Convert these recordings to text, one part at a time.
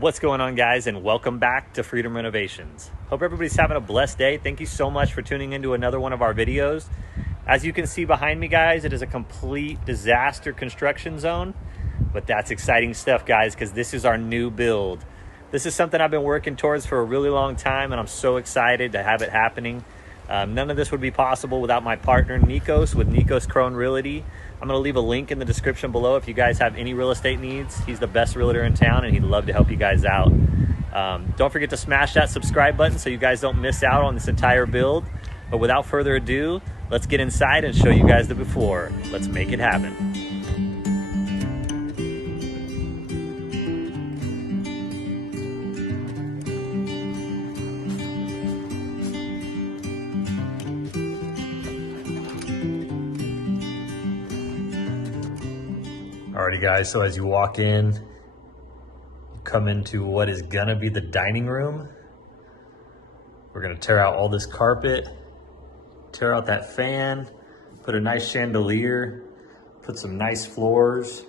What's going on, guys, and welcome back to Freedom Renovations. Hope everybody's having a blessed day. Thank you so much for tuning into another one of our videos. As you can see behind me, guys, it is a complete disaster construction zone, but that's exciting stuff, guys, because this is our new build. This is something I've been working towards for a really long time, and I'm so excited to have it happening. None of this would be possible without my partner, Nikos, with Nikos Crone Realty. I'm going to leave a link in the description below if you guys have any real estate needs. He's the best realtor in town, and he'd love to help you guys out. Don't forget to smash that subscribe button so you guys don't miss out on this entire build. But without further ado, let's get inside and show you guys the before. Let's make it happen. Alrighty, guys, so as you walk in, you come into what is gonna be the dining room. We're gonna tear out all this carpet, tear out that fan, put a nice chandelier, put some nice floors.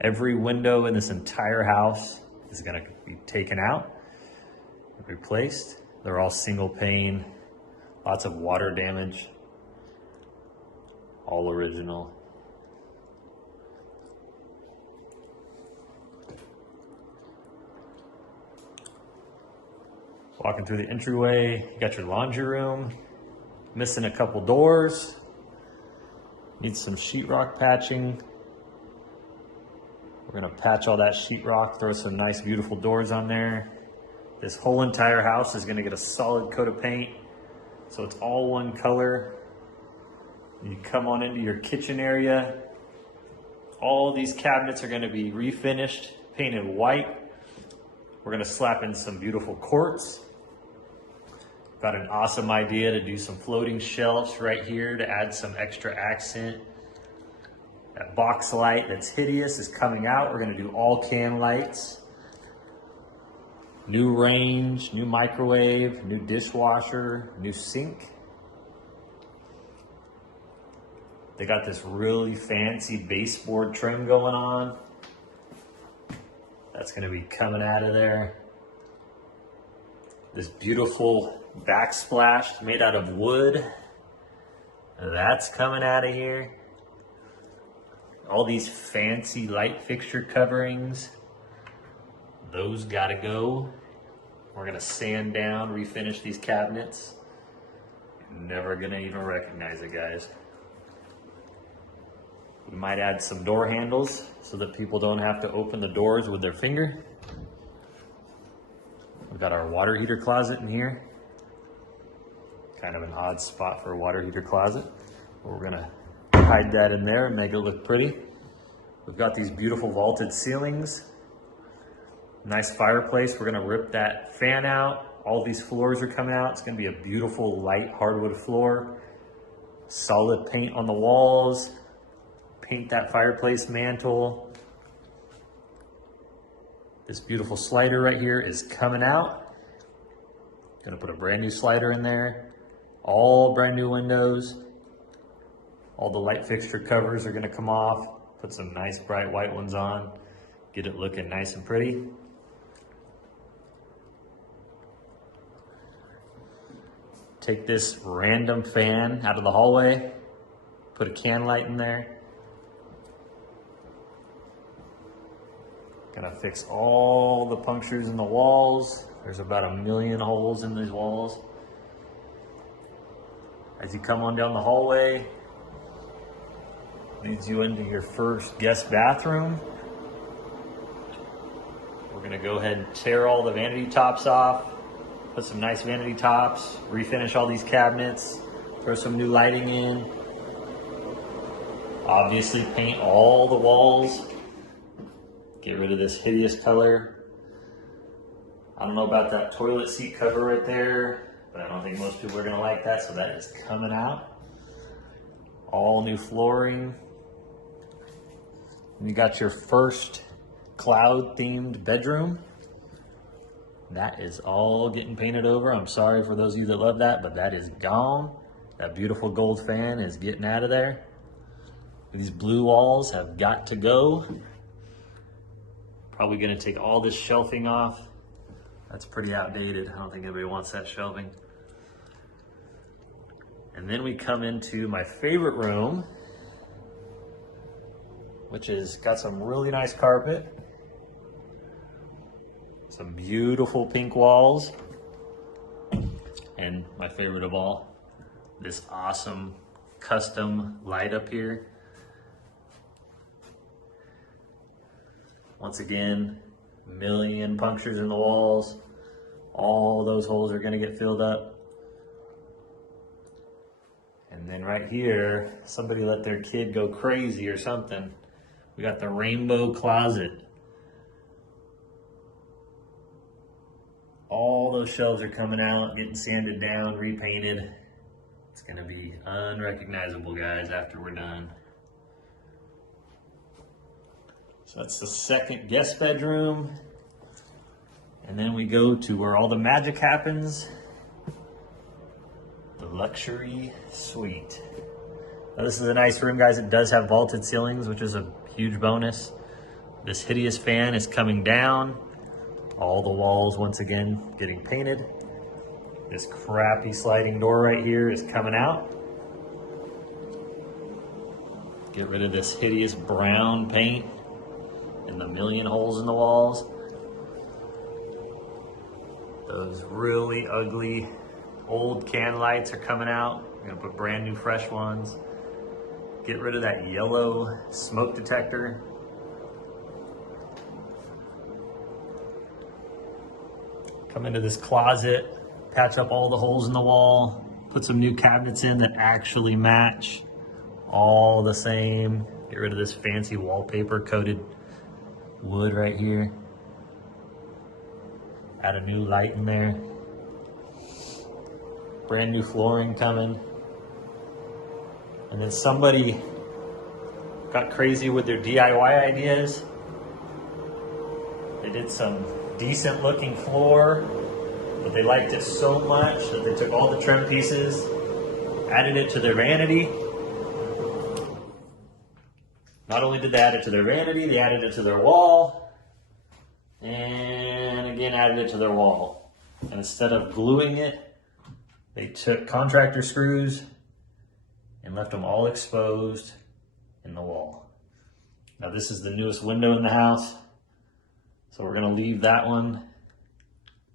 Every window in this entire house is gonna be taken out, replaced. They're all single pane, lots of water damage, all original. Walking through the entryway, you got your laundry room, missing a couple doors, needs some sheetrock patching. We're gonna patch all that sheetrock, throw some nice beautiful doors on there. This whole entire house is gonna get a solid coat of paint, so it's all one color. You come on into your kitchen area. All these cabinets are gonna be refinished, painted white. We're gonna slap in some beautiful quartz. Got an awesome idea to do some floating shelves right here to add some extra accent. That box light that's hideous is coming out. We're gonna do all can lights. New range, new microwave, new dishwasher, new sink. They got this really fancy baseboard trim going on. That's gonna be coming out of there. This beautiful backsplash made out of wood. That's coming out of here. All these fancy light fixture coverings. Those gotta go. We're gonna sand down, refinish these cabinets. You're never gonna even recognize it, guys. We might add some door handles so that people don't have to open the doors with their finger. We've got our water heater closet in here. Kind of an odd spot for a water heater closet. But we're gonna hide that in there and make it look pretty. We've got these beautiful vaulted ceilings. Nice fireplace. We're gonna rip that fan out. All these floors are coming out. It's gonna be a beautiful light hardwood floor. Solid paint on the walls. Paint that fireplace mantle. This beautiful slider right here is coming out. Gonna put a brand new slider in there. All brand new windows. All the light fixture covers are gonna come off. Put some nice bright white ones on. Get it looking nice and pretty. Take this random fan out of the hallway. Put a can light in there. Gonna fix all the punctures in the walls. There's about 1 million holes in these walls. As you come on down the hallway, leads you into your first guest bathroom. We're gonna go ahead and tear all the vanity tops off, put some nice vanity tops, refinish all these cabinets, throw some new lighting in. Obviously paint all the walls. Get rid of this hideous color. I don't know about that toilet seat cover right there, but I don't think most people are gonna like that, so that is coming out. All new flooring. And you got your first cloud themed bedroom. That is all getting painted over. I'm sorry for those of you that love that, but that is gone. That beautiful gold fan is getting out of there. These blue walls have got to go. Probably gonna take all this shelving off. That's pretty outdated. I don't think anybody wants that shelving. And then we come into my favorite room, which is got some really nice carpet, some beautiful pink walls, and my favorite of all, this awesome custom light up here. Once again, million punctures in the walls. All those holes are gonna get filled up. And then right here, somebody let their kid go crazy or something. We got the rainbow closet. All those shelves are coming out, getting sanded down, repainted. It's gonna be unrecognizable, guys, after we're done. So that's the second guest bedroom. And then we go to where all the magic happens, the luxury suite. Now this is a nice room, guys. It does have vaulted ceilings, which is a huge bonus. This hideous fan is coming down. All the walls, once again, getting painted. This crappy sliding door right here is coming out. Get rid of this hideous brown paint and the million holes in the walls. Those really ugly old can lights are coming out. We're gonna put brand new fresh ones. Get rid of that yellow smoke detector. Come into this closet, patch up all the holes in the wall, put some new cabinets in that actually match, all the same. Get rid of this fancy wallpaper coated wood right here. Add a new light in there. Brand new flooring coming. And then somebody got crazy with their DIY ideas. They did some decent looking floor, but they liked it so much that they took all the trim pieces, added it to their vanity. Not only did they add it to their vanity, they added it to their wall, and again added it to their wall. And instead of gluing it, they took contractor screws and left them all exposed in the wall. Now this is the newest window in the house, so we're gonna leave that one,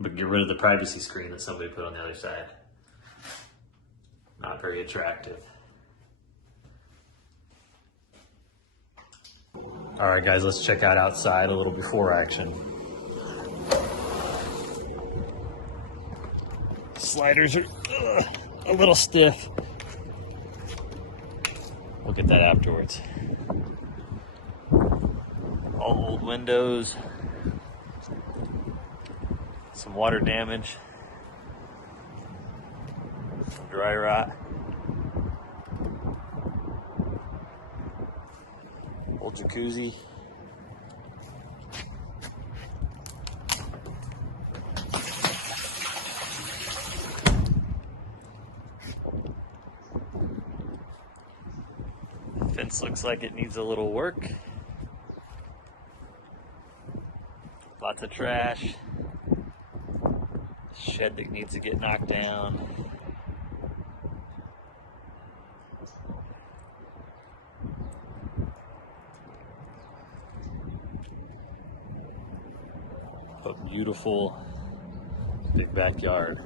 but get rid of the privacy screen that somebody put on the other side. Not very attractive. All right, guys, let's check out outside a little before action. Sliders are a little stiff. We'll get that afterwards. All old windows. Some water damage. Some dry rot. Old jacuzzi. Fence looks like it needs a little work. Lots of trash. Shed that needs to get knocked down. A beautiful big backyard.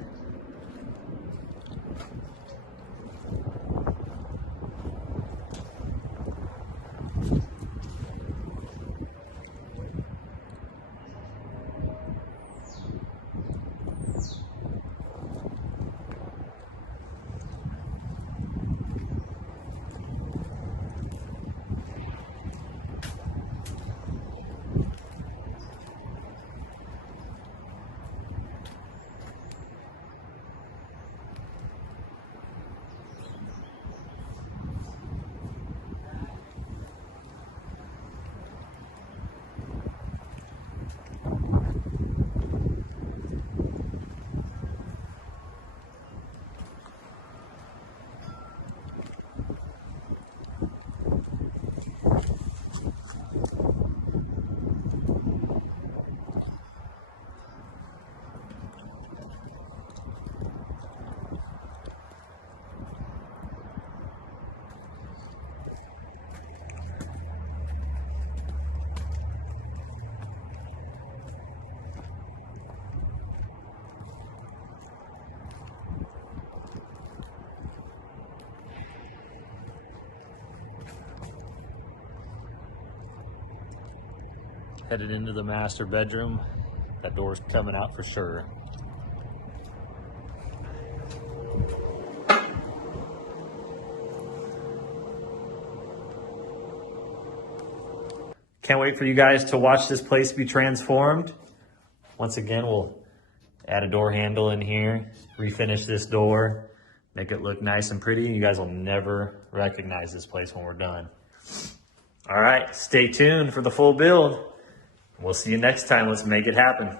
Headed into the master bedroom. That door's coming out for sure. Can't wait for you guys to watch this place be transformed. Once again, we'll add a door handle in here, refinish this door, make it look nice and pretty. You guys will never recognize this place when we're done. All right, stay tuned for the full build. We'll see you next time. Let's make it happen.